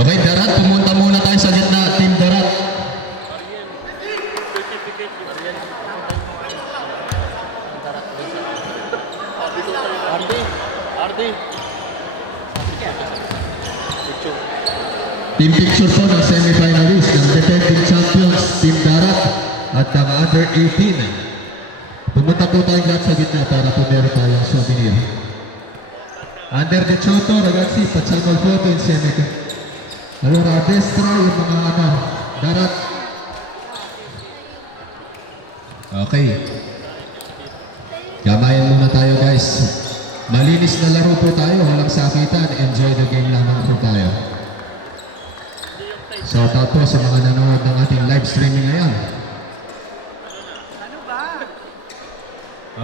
Okay, Darat, pumunta muna tayo sa gitna, Team Darat. Team picture po ng semi-finalist ng defending champions, Team Darat at ng under 18. Pumunta po tayong lahat sa gitna para po meron tayong souvenir. Under 18, ragazzi, facciamo il foto insieme. Allora, a destra yung mga Darat. Okay. Gamayan muna tayo, guys. Malinis na laro po tayo, walang sakitan. Enjoy the game lamang po tayo. Shout out po sa mga nanonood ng ating live streaming ngayon.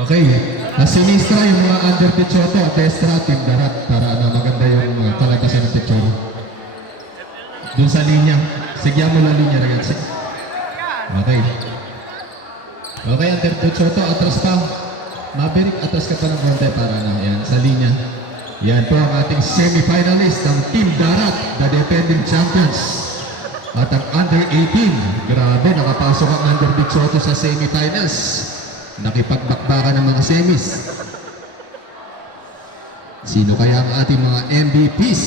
Okay. Nasinistra yung mga under 18, destra, Team Darat para maganda yung kalagasan ng picture. Doon sa linya. Sigyan mo lang linya, ragazzi. Okay. Okay, under 18, atras pa. Maverick, atras ka pa ng konti para yan, sa linya. Yan po ang ating semi-finalist ng Team Darat, the defending champions. At ang under 18, grabe, nakapasok ang under 18 sa semi-finals. Nakipagbakbakan ng mga semis. Sino kaya ang ating mga MVPs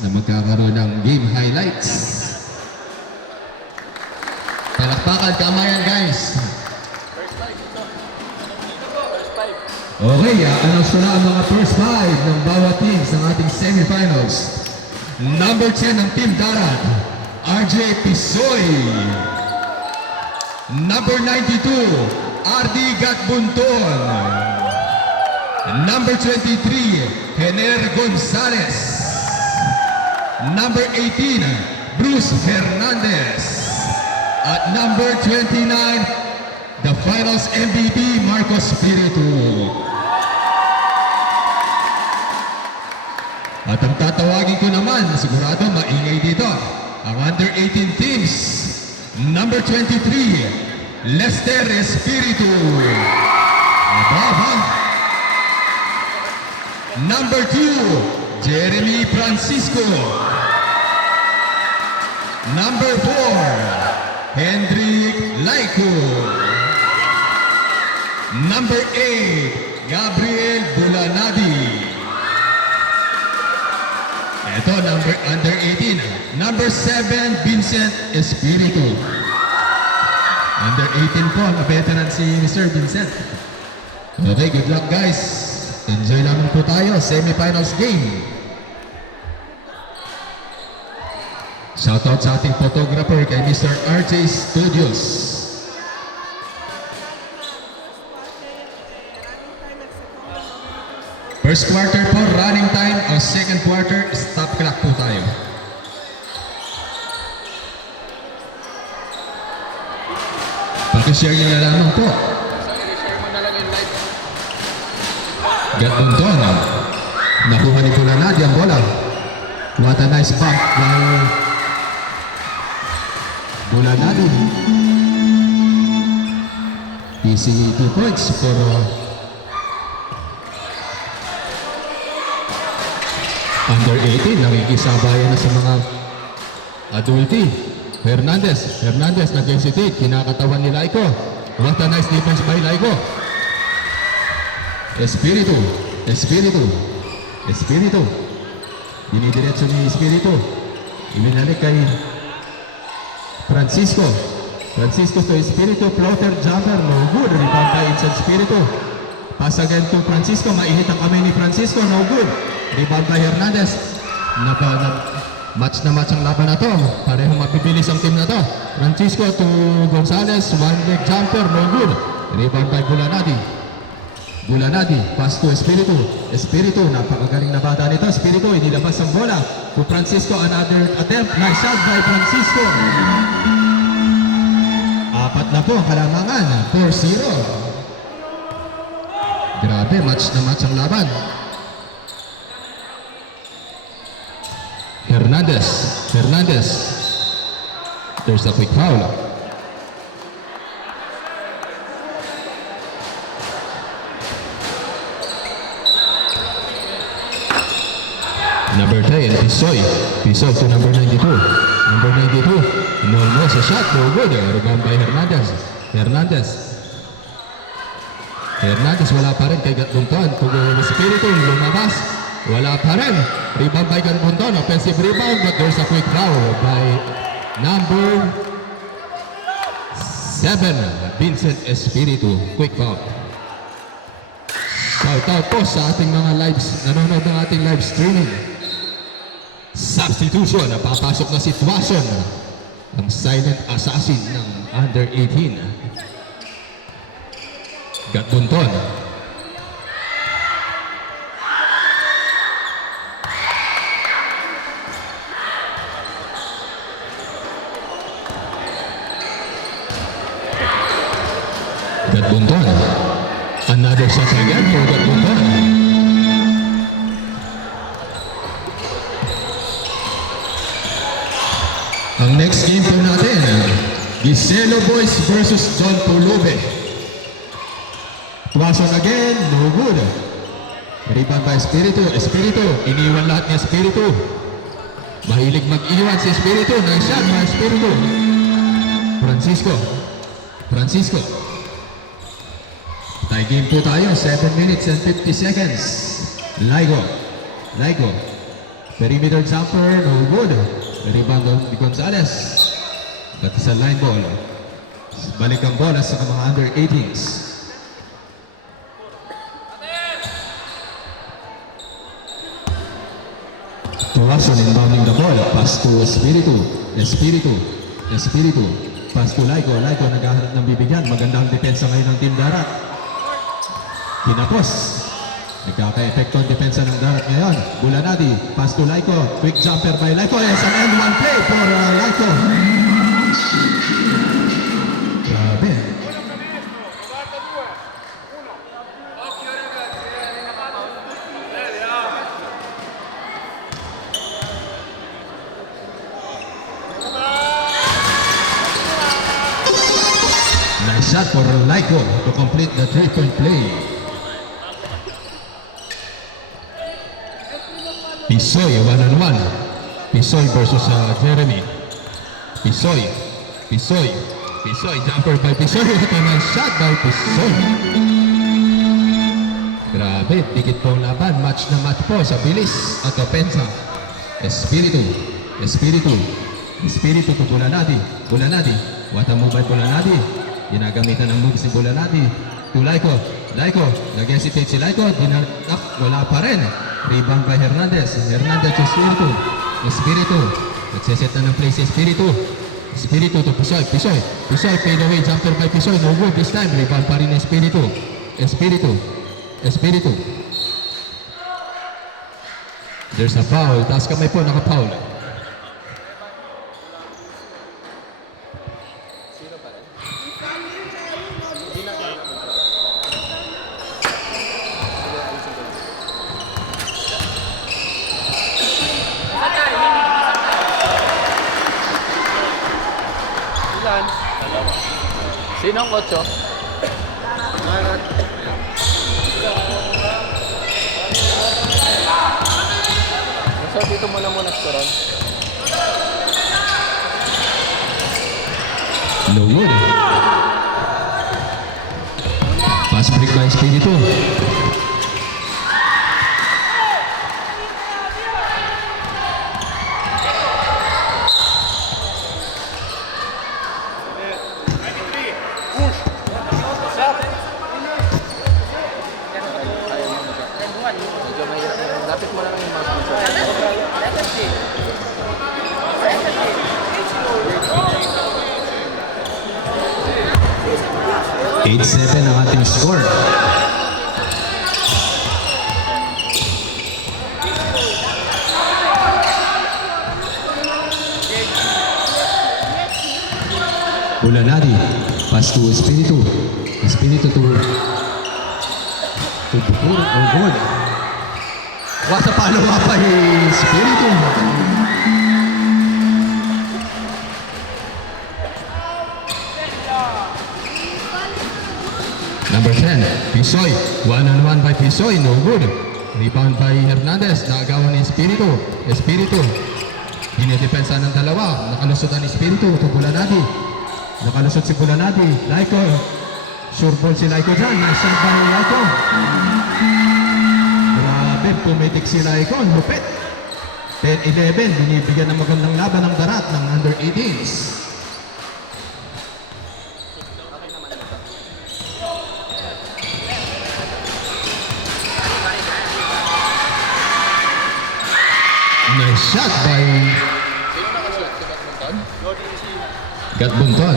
na magkakaroon ng game highlights? Palakpakan, kamayan guys. Okay, announce na ang mga first five ng bawat teams ng ating semi-finals. Number 10 ng Team Darat, RJ Pisoy. Number 92, Ardi Gatbunton. Number 23, Hener Gonzalez. Number 18, Bruce Hernandez. At number 29, the finals MVP, Marcos Espiritu. At ang tatawagin ko naman, sigurado maingay dito, ang under 18 teams. Number 23, Lester Espiritu. Ababa. Number 2, Jeremy Francisco. Number 4, Hendrik Laiko. Number 8, Gabriel Bulanadi. Ito, under 18. Number 7, Vincent Espiritu. Under 18 po, ang veteran si Mr. Vincent. Okay, good luck guys. Enjoy naman po tayo, semi-finals game. Shoutout sa ating photographer kay Mr. RJ Studios. First quarter po, running time. O second quarter, stop clock po tayo. Pag-share nyo na lamang po. Gatbunton. Nakuha ni Bulanadi ang bola. What a nice back by Bulanadi. Easy 2 points for under 18. Nakikisabayan na sa mga adulti. Hernandez nag-hesitate. Kinakatawan ni Laiko. What a nice defense by Laiko. Espiritu. Dinidiretso ni Espiritu. Iminalik kay Francisco to Espiritu. Floater jumper. No good. Rebound by inside Espiritu. Pass again to Francisco. Mainit ang kamay ni Francisco. No good. Rebound by Hernandez. Match na match ang laban na to. Parehong mapipilis ang team na to. Francisco to Gonzalez. One leg jumper. No good. Rebound by Bulanadi. Pass to Espiritu. Napakagaling na bata nito. Espiritu. Inilabas ang bola. To Francisco. Another attempt. Nice shot by Francisco. Apat na po ang kalamangan. 4-0. Grabe. Match na match ang laban. Hernandez. There's a quick foul. Number 10, again, Pisoy. Pisoy to number 92. Number 92. No sa shot. No good. Rebound by Hernandez. Hernandez wala pa rin kay Gatbunton. Tugo Espiritu lumabas. Wala pa rin. Rebound by Gatbunton. Offensive rebound, but there's a quick foul by number 7, Vincent Espiritu. Quick foul. Shout out po sa ating mga nanonood ng ating live streaming. Substitution, napapasok na si Tuason, ang silent assassin ng under 18. Gatbunton. Gatbunton. Another shot again for Gatbunton. Ang next game po natin, Giselo Boys versus John Pulube. Tuwason again, no good. Rebound by Espiritu. Espiritu, iniwan lahat ni Espiritu. Mahilig mag-iwan si Espiritu. Nice shot by Espiritu. Francisco. Tie game po tayo, 7 minutes and 50 seconds. Laigo. Perimeter jumper, no good. Rebound ni Gonzales. But sa line ball. Balik ang bola sa mga under 18s. Tuwason inbounding the ball. Pass to Espiritu. Pass to Laigo. Laigo naghahanap ng bibigyan. Magandang depensa ngayon ng Team Darat. Kinapos. Nagkaka-epekto ang depensa ng Darat ngayon. Bulanadi. Pass to Laigo. Quick jumper by Laigo. Yes, an end one play for Laigo. Grabe. Nice shot for Laigo to complete the 3-point play. Pisoy, 1-on-1. Pisoy versus Jeremy. Pisoy, jumper by Pisoy. Ito na shot by Pisoy. Grabe, dikit po ang laban. Match na match po sa bilis at opensa. Espiritu to Bulanadi. What a move by Bulanadi. Ginagamitan ng moves si Bulanadi. To Laigo. Nag-hesitate si Laigo. Wala pa rin. Rebound by Hernandez to Espiritu. Nagsiset na ng play si Espiritu to Pisoy, fade away jumper by Pisoy, no good this time. Rebound pa rin Espiritu. There's a foul. Taas kamay po, naka-foul. Sinong 8? So dito muna scorean. No good. Pass break by Espiritu. Medyo mahirap na. Lapit mo lang yung mouse. 8-7 ang ating score. Bulanadi, pass to Espiritu to Bukuro, oh good. What a follow-up by Espiritu. Number 10, Pisoy. 1-on-1 by Pisoy, no good. Rebound by Hernandez. Naagawan ni Espiritu. Espiritu. Dinidepensa ng dalawa. Nakalusot ang Espiritu. Ito Bulanadi. Nakalusot si Bulanadi. Laiko. Sure ball si Laiko dyan. Nice shot by Laiko. Grabe. Pumitik si Laiko. Lupit. 10-11. Binibigyan ng magandang laban ng Darat ng under 18s. Nice shot by Sino nakasuot? Si Batmonton? Gatbunton.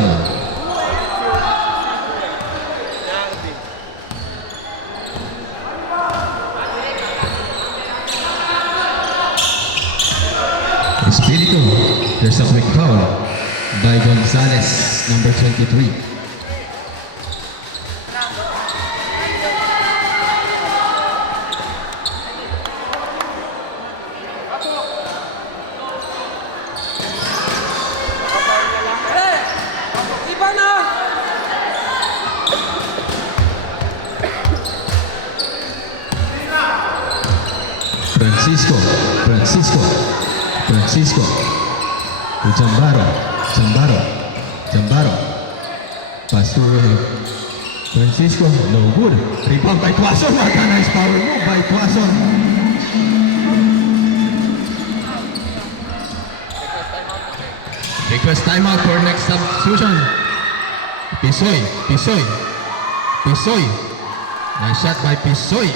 Espiritu. There's a quick foul by Gonzalez, number 23. Iba na! Francisco. Francisco. Francisco. To Chambaro. Chambaro. Chambaro. Pass to Francisco. No good. Rebound by Tuason. A nice power move by Tuason. Request timeout for next substitution. Pisoy. Pisoy. Pisoy. Nice shot by Pisoy.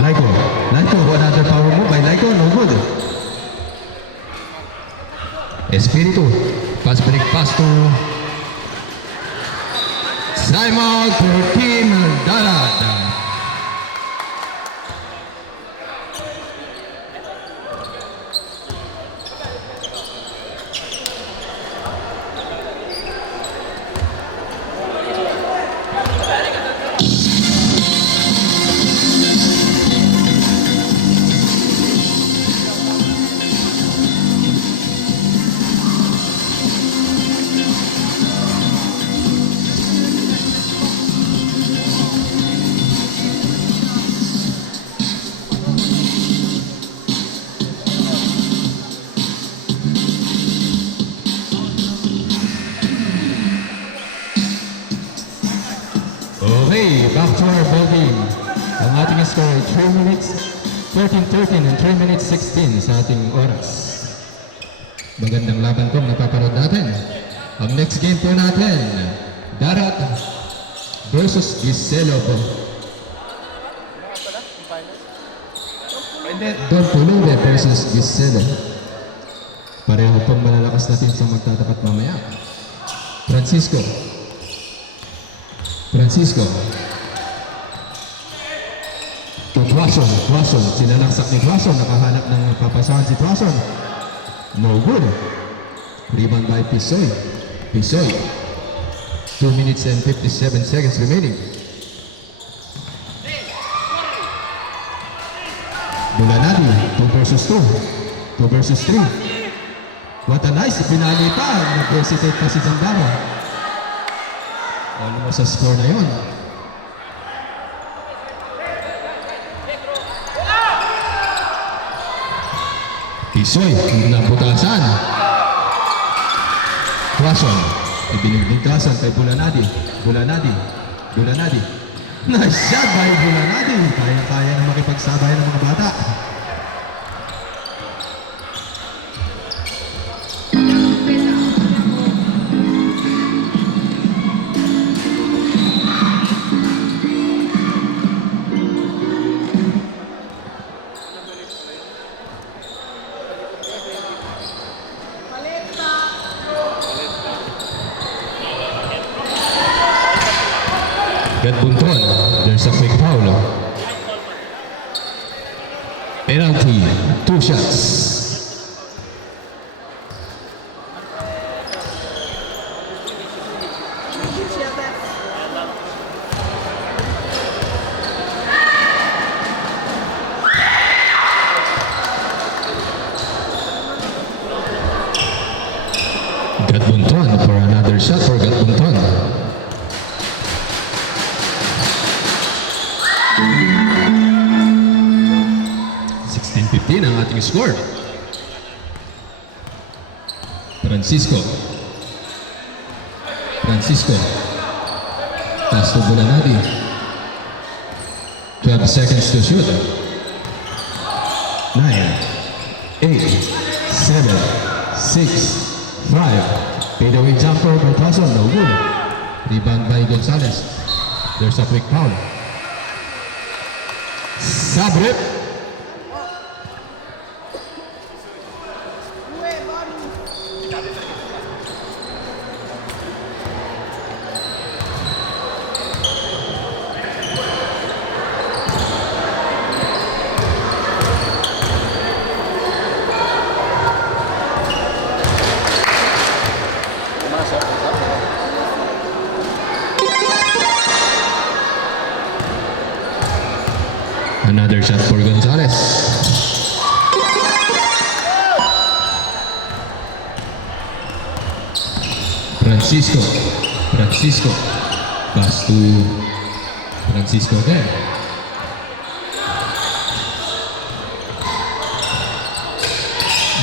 Laiko. Laiko. Another power move by Laiko. No good. Espiritu. Pass break pass to timeout for Team Darat. Okay, back to our ball game. Ang ating score ay 3 minutes 13-13 and 3 minutes 16 sa ating oras. Magandang laban po napapanood natin. Ang next game po natin, Darat versus Giselo po. Don Pulunde versus Giselo. Pareho pong malalakas natin sa magtatapat mamaya. Francisco. Francisco. To Tuason. Tuason. Sinalaksak ni Tuason. Nakahanap ng papasahan si Tuason. No good. Rebound by Pisoy. Pisoy. 2 minutes and 57 seconds remaining. Bulanadi. 2 versus 2. 2 versus 3. What a nice. Pinali pa. Nag-hesitate pa si Zambaro. Ano mo sa score na yun? Pisoy, nabutasan. Tuason, ibinigligtasan kay Bulanadi. Bulanadi. Bulanadi. Nice shot by Bulanadi. Kaya-kaya na makipagsabay ng mga bata. Gatbunton, there's a quick foul. Penalty, 2 shots. ating score. Francisco. Pass to Bulanadi. 12 seconds to shoot. 9, 8, 7, 6, 5. Fadeaway jumper by Tuason, no good. Rebound by Gonzalez. There's a quick foul. Sabre. Masok. Another shot for Gonzalez. Francisco. Pass to Francisco again.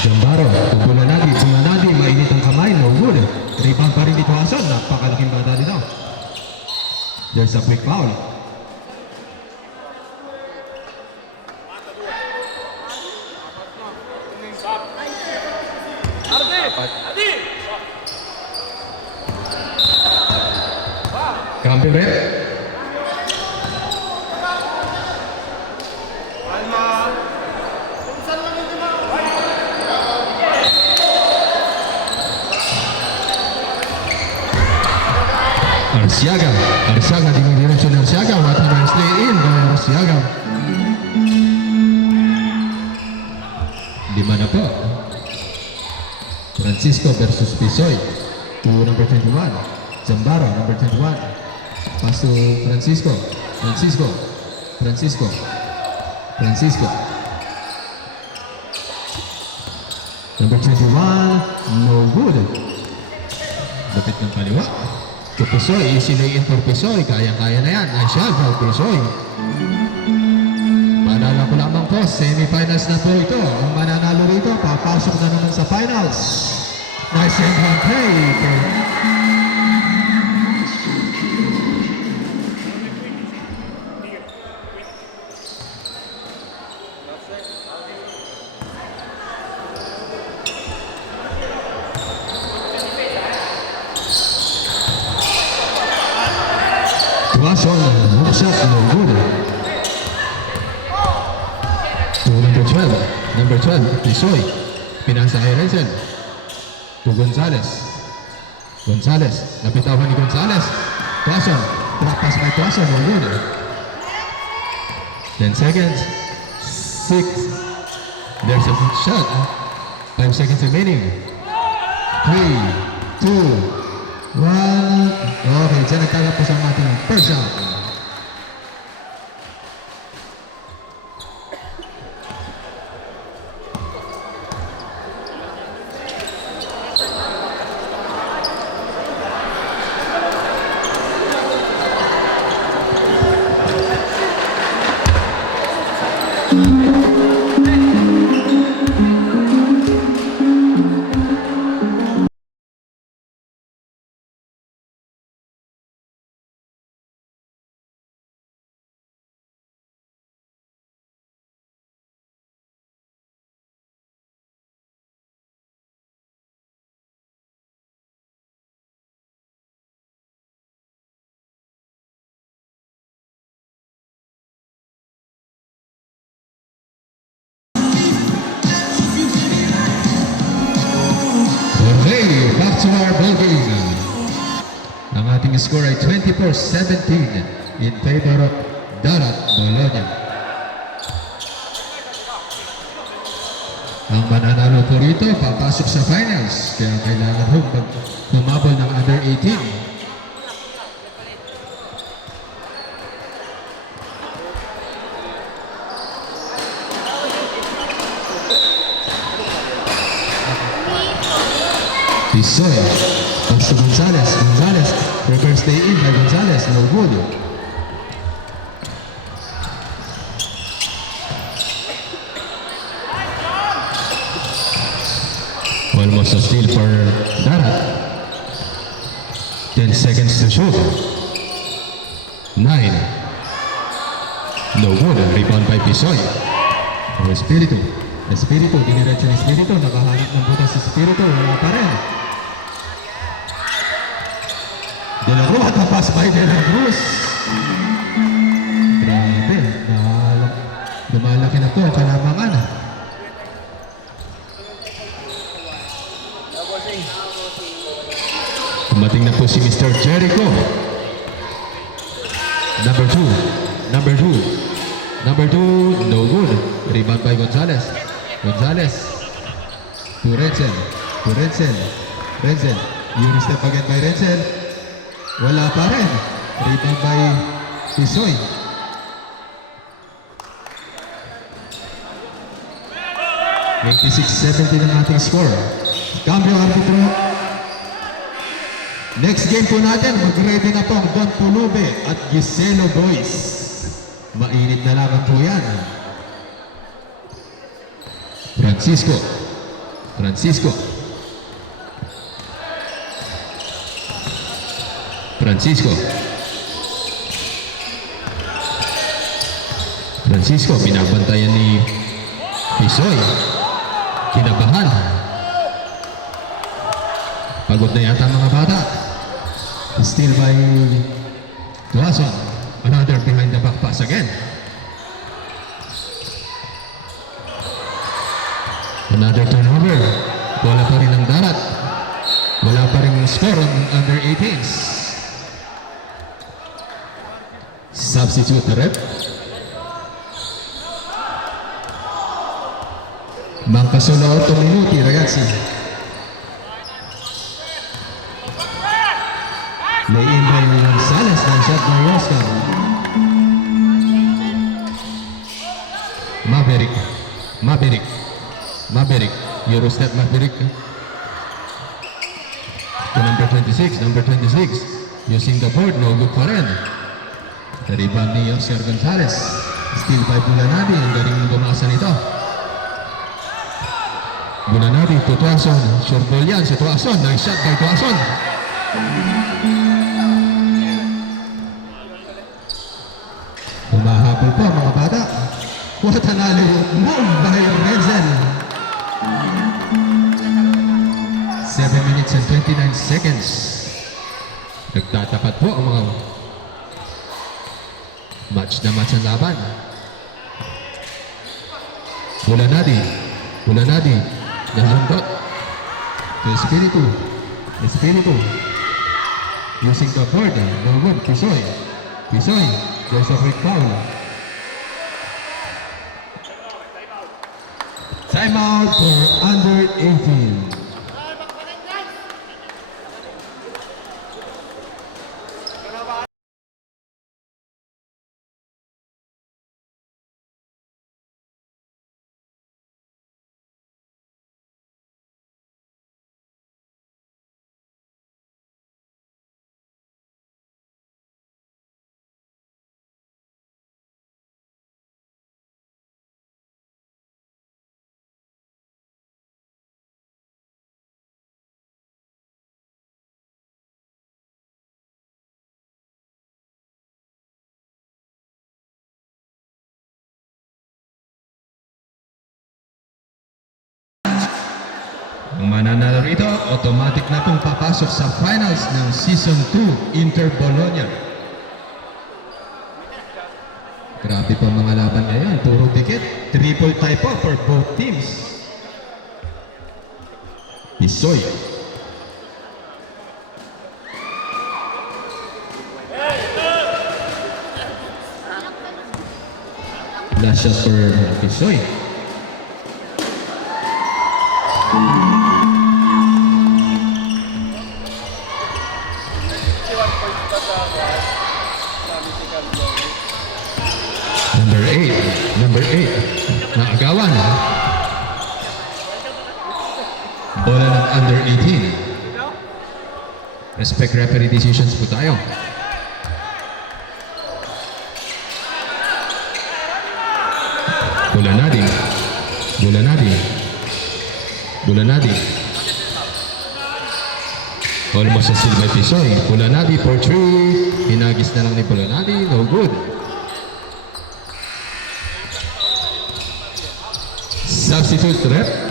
Jambaro, Bulanadi, mainit ang kamay, no good. Rebound pa rin dito Hasan, napakalaking bata dito. There's a quick foul. Camping rep. Arsiaga, dinediretso ng Arsiaga. What a nice play in by Arsiaga. 5 na po. Francisco versus Pisoy. To number 21. Zambaro, number 21. Pass to Francisco. Number 21, no good. Lapit ng kaliwa. To Pisoy, easy lay in for Pisoy. Kaya-kaya na yan. Nice shot by Pisoy. Paalala ko lamang po, semifinals na po ito. Ang mananalo rito, papasok na naman sa finals. Nice and play. Tuason, hook shot, no good. To number 12, Pisoy. Pinasa kay Renzel. To Gonzalez, napitawan ni Gonzalez. Tuason, drop pass by Tuason, no good. 10 seconds, 6. There's a shot. 5 seconds remaining. 3, 2, 1. Okay, dyan nagtatapos ang ating first shot. Okay, back to our ball game. Ang ating score ay 24-17 in favor of Darat Bologna. Ang mananalo po rito, papasok sa finals. Kaya kailangan humabol ng under 18. Pisoy, pass to Gonzalez, reverse stay in by Gonzalez, no good. a steal for Darat. 10 seconds to shoot. 9. No good. Rebound by Pisoy. Espiritu. Espiritu. Diniretso ni Espiritu. Nakahanap ng butas si Espiritu. Wala pa rin. De La Cruz. Pass by De La Cruz. Grabe. Lumalaki na to ang kalamangan. Dumating na po si Mr. Jericho. Number 2. Number 2. Number 2. No good. Rebound by Gonzalez. Gonzalez. To Renzel. To Renzel. Renzel. Yuri step again by Renzel. Wala pa rin. Rebound by Pisoy. (26-17) ang ating score. Cambio arbitro. Next game po natin, mag-ready na po ang Don Pulube at Giselo Boys. Mainit na laban po yan. Francisco. Francisco. Francisco. Francisco, binabantayan ni Pisoy. Kinabahan. Pagod na yata mga bata. Still by Tuason. Another behind the back pass again. Another turnover. Wala pa rin ang Darat. Wala pa rin score on under 18s. Substitute rep. Manca solo 8 minuti ragazzi. Lay-in by Gonzalez ng shot by Oscar. Maverick. Maverick. Maverick. Eurostep Maverick. To number 26. Number 26. Using the board. No good pa rin. Rebound ni Oscar Gonzalez. Still by Bulanadi. Ang galing ng bumasa nito. Bulanadi to Tuason. Short ball yan si Tuason. Nice shot by Tuason. Humahabol po mga bata. What an alley-oop move by Renzel. 7 minutes and 29 seconds. Nagtatapat po ang mga match na match ang laban. Bulanadi. Bulanadi. Nahundot. To Espiritu. Espiritu. Using the board. No good. Pisoy. Pisoy. There's a quick foul. Timeout for under 18. Ang mananalo rito, automatic na pong papasok sa finals ng Season 2 Inter Bologna. Grabe pa mga laban ngayon, puro dikit, triple tie po for both teams. Pisoy. Last shot for Pisoy. Number 8, naagawan. Bola ng under 18. Respect referee decisions po tayo. Bulanadi. Bulanadi. Bulanadi. Almost a steal by Pisoy. Pulanadi for 3. Hinagis na lang ni Pulanadi. No good. Substitute rep.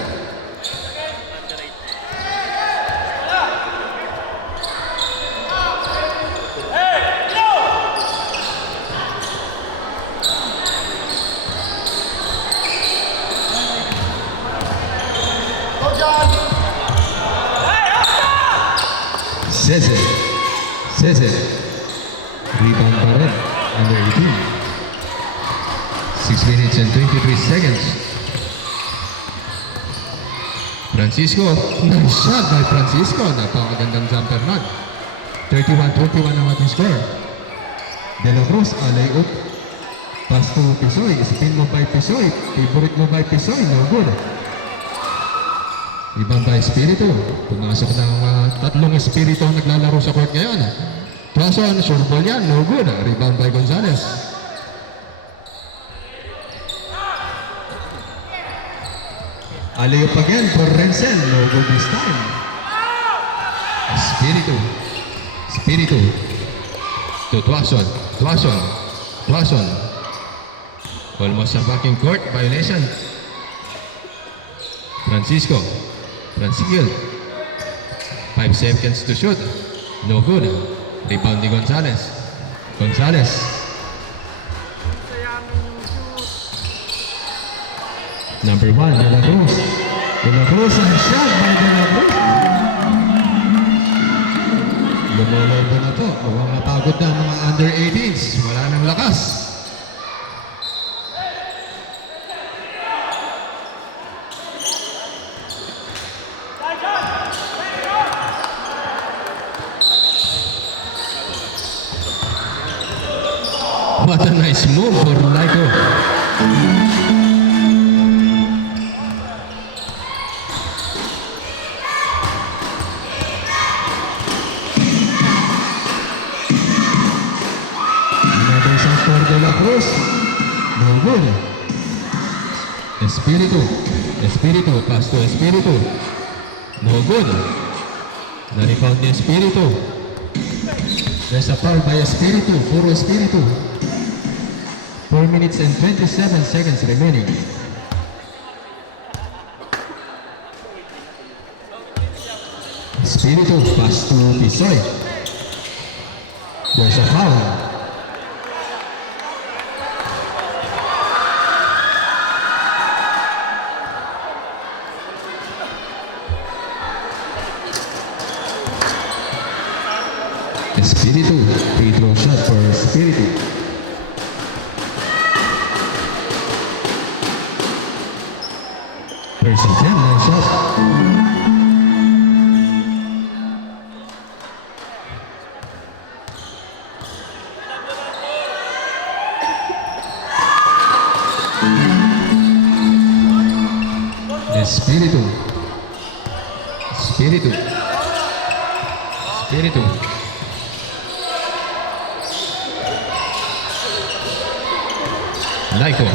Cesar. Rebound pa rin. Number 18. 6 minutes and 23 seconds. Francisco. Nice shot by Francisco. Napakagandang jumper man. 31-21 ang ating score. De La Cruz, alley-oop. Pass to Pisoy. Spin mo by Pisoy. Favorite mo by Pisoy. No good. Rebound by Espiritu. Pumasok ng tatlong Espiritu ang naglalaro sa court ngayon. Tuason, sure ball yan. No good. Rebound by Gonzalez. Alley-oop again for Renzel. No good this time. Espiritu. To Tuason. Almost a backing court violation. Francisco. 5 seconds to shoot. No good. Rebound ni Gonzalez. Number 1, De La Cruz. De La Cruz ang shot by De La Cruz. Lumolobo na to. Huwag mapagod na ang mga under 18s. Wala nang lakas. What a nice move for Laiko. Another shot for De La Cruz. No good. Espiritu. Pass to Espiritu. No good. Na-rebound ni Espiritu. There's a foul by Espiritu. Puro Espiritu. 4 minutes and 27 seconds remaining. Espiritu, pass to Pisoy. There's a foul. Espiritu, free throw shot for Espiritu. There's a 10, nice shot. Espiritu. Laiko.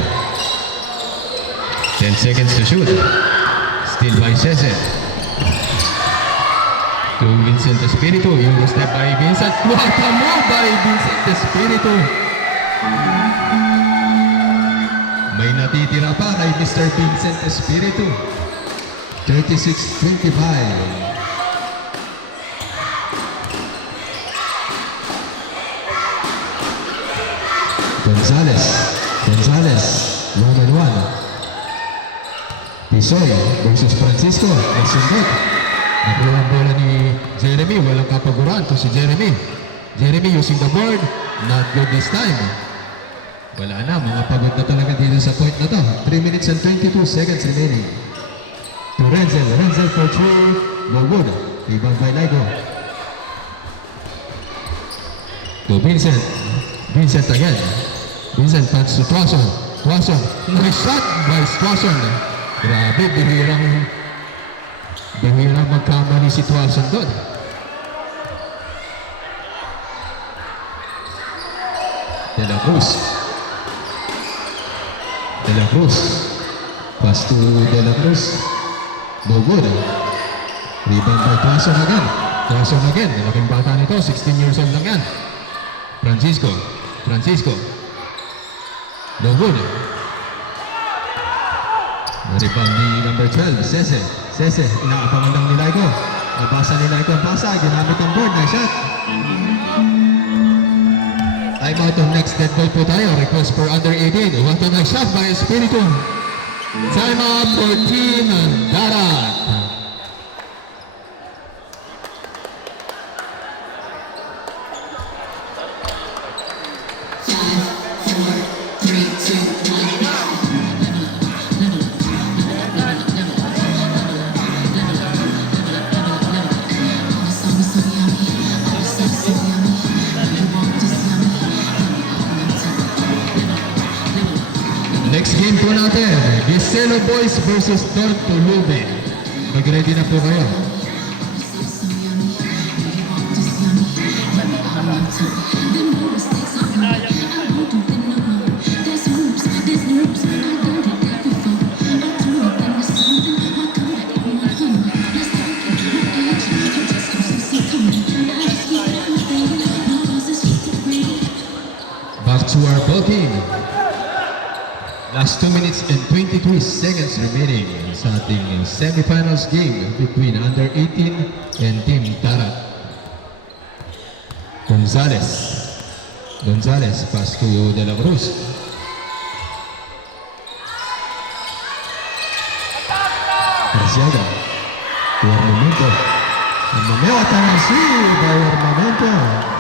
10 seconds to shoot. Still by Cesar. To Vincent Espiritu. Yung step by Vincent. What a move by Vincent Espiritu. May natitira pa kay Mr. Vincent Espiritu. 36-25. Gonzalez, 1-on-1. Pisoy versus Francisco. Nagsundot. Nakuha ang bola ni Jeremy. Walang kapaguran to si Jeremy. Jeremy using the board. Not good this time. Wala na. Mga pagod na talaga dito sa point na to. 3 minutes and 22 seconds remaining. To Renzel for 3. No good. Rebound by Laiko. To Vincent again. Vincent pass to Tuason. Nice shot by Tuason. Grabe, bihirang magkamali si Tuason doon. De La Cruz. Pass to De La Cruz. No good. Rebound by Tuason again. Quezon again. Malaking bata nito. 16 years old lang yan. Francisco. No good. Rebound ni number 12. Sese. Inaabangan lang ni Laigo. Nabasa ni Laigo ang pasa. Ginamit ang board. Nice shot. Time out of next dead ball po tayo. Request for under 18. What a nice shot by Espiritu. Time out for Team Darat. Next game po natin, Giselo Boys versus Tortolube. Mag-ready na po kayo. Back to our ball team. Last 2 minutes and 23 seconds remaining sa ating semifinals game between under 18 and Team Darat. Gonzales, pass to De La Cruz. Arciaga, to Armamento. Armamento at by Armamento.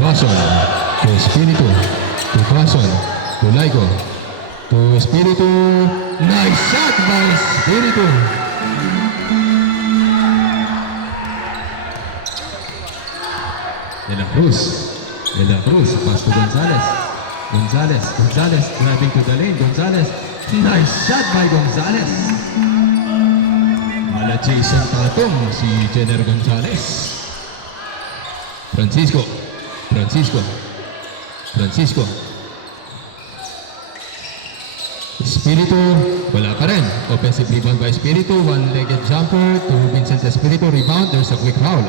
Quezon, to Espiritu, to Quezon, to Laigo, to Espiritu. Nice shot by Espiritu. De La Cruz, pass to Gonzales, driving to the lane. Gonzales, nice shot by Gonzales. Mala Jason Patong si Jenner Gonzales. Francisco. Espiritu, wala pa rin. Offensive rebound by Espiritu. One-legged jumper to Vincent Espiritu. Rebound, there's a quick foul.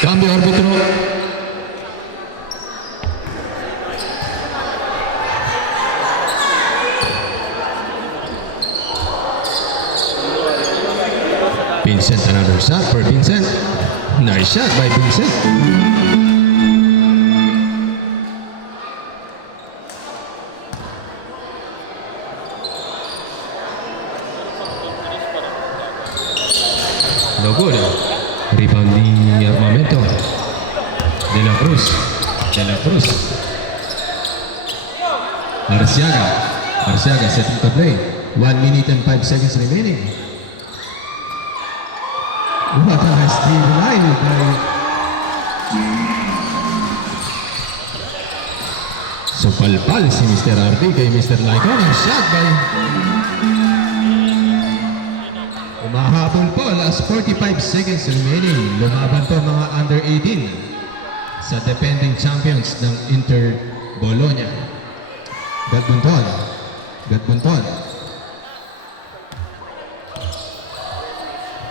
Cambio arbitro. Vincent, another shot for Vincent. Nice shot by Vincent. No good. Rebound ni Armamento. De La Cruz. Arciaga setting the play. 1 minute and 5 seconds remaining. What a nice steal line by so palpal si Mr. RD kay Mr. Laigo. Ang shot by umahabol po. Last 45 seconds remaining. Lumaban po mga under 18 sa defending champions ng Inter Bologna. Gadbunton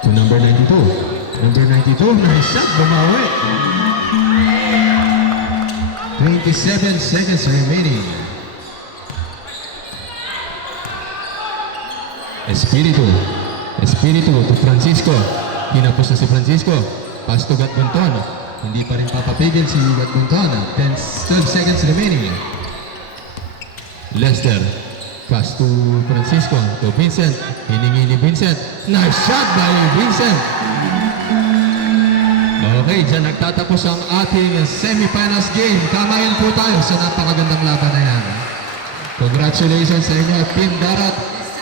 to number 92. Nice shot, bumawi. 27 seconds remaining. Espiritu to Francisco. Hinapos na si Francisco. Pass to Gadbunton. Hindi pa rin papapigil si Gadbunton. 12 seconds remaining. Lester. Pass to Francisco, to Vincent. Hiningi ni Vincent. Nice shot by Vincent. Okay, dyan nagtatapos ang ating semifinals game. Kamayan po tayo sa napakagandang laban na yan. Congratulations sa inyo, Team Darat.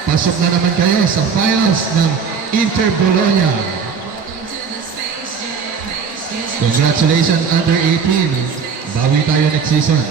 Pasok na naman kayo sa finals ng Inter Bologna. Congratulations, under 18. Bawi tayo next season.